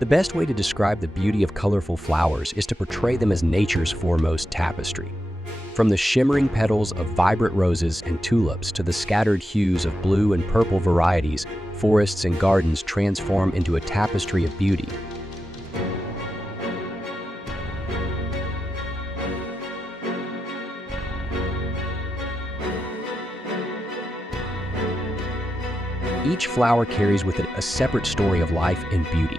The best way to describe the beauty of colorful flowers is to portray them as nature's foremost tapestry. From the shimmering petals of vibrant roses and tulips to the scattered hues of blue and purple varieties, forests and gardens transform into a tapestry of beauty. Each flower carries with it a separate story of life and beauty.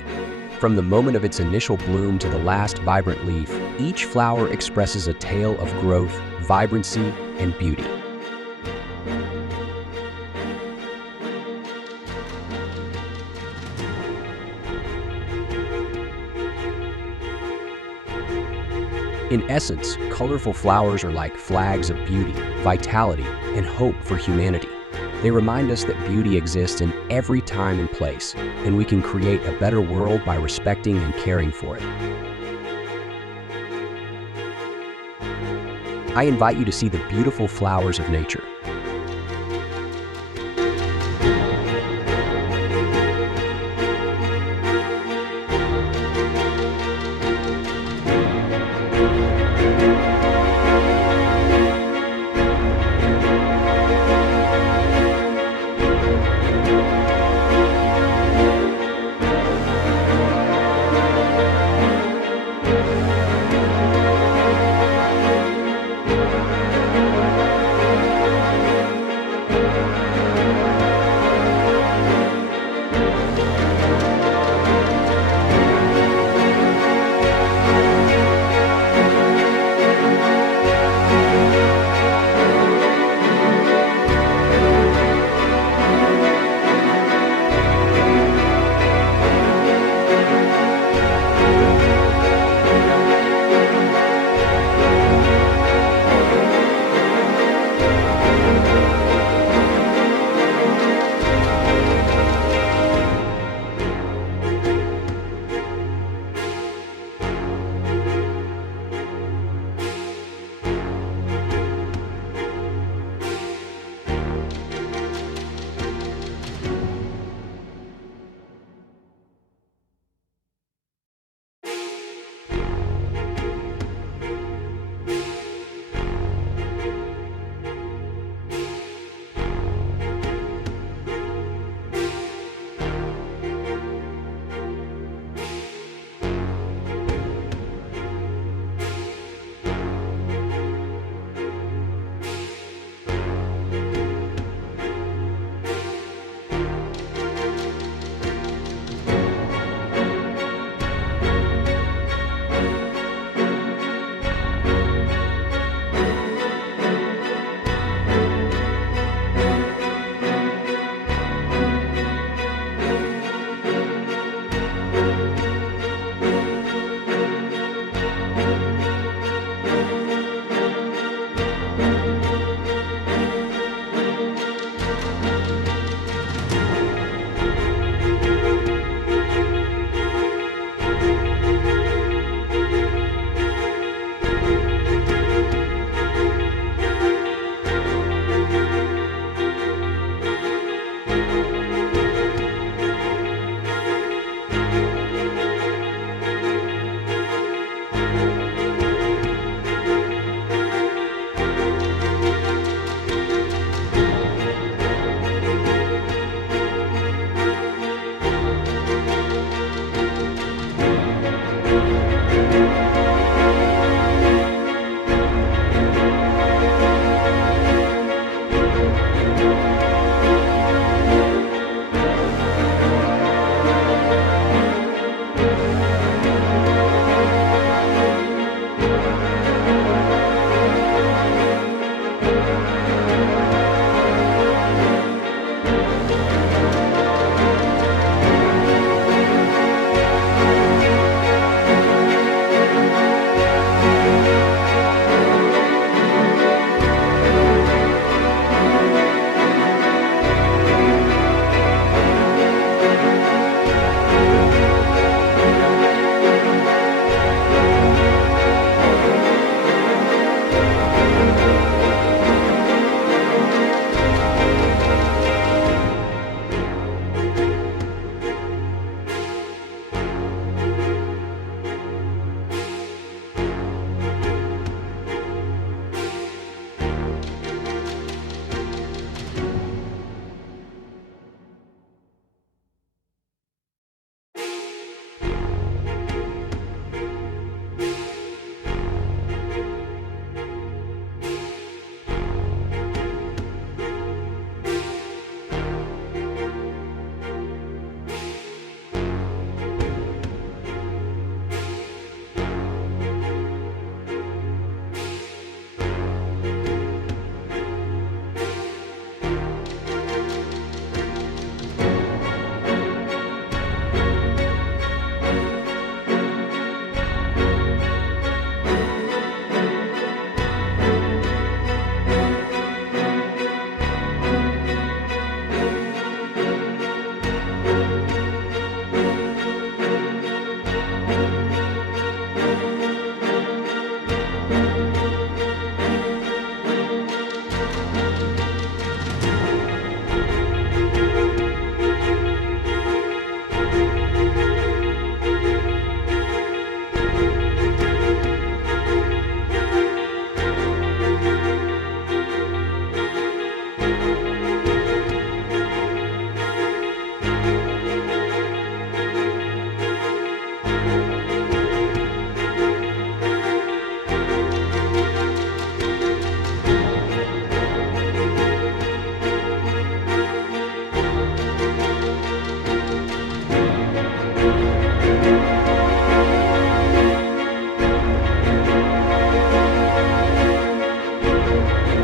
From the moment of its initial bloom to the last vibrant leaf, each flower expresses a tale of growth, vibrancy, and beauty. In essence, colorful flowers are like flags of beauty, vitality, and hope for humanity. They remind us that beauty exists in every time and place, and we can create a better world by respecting and caring for it. I invite you to see the beautiful flowers of nature.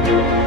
you.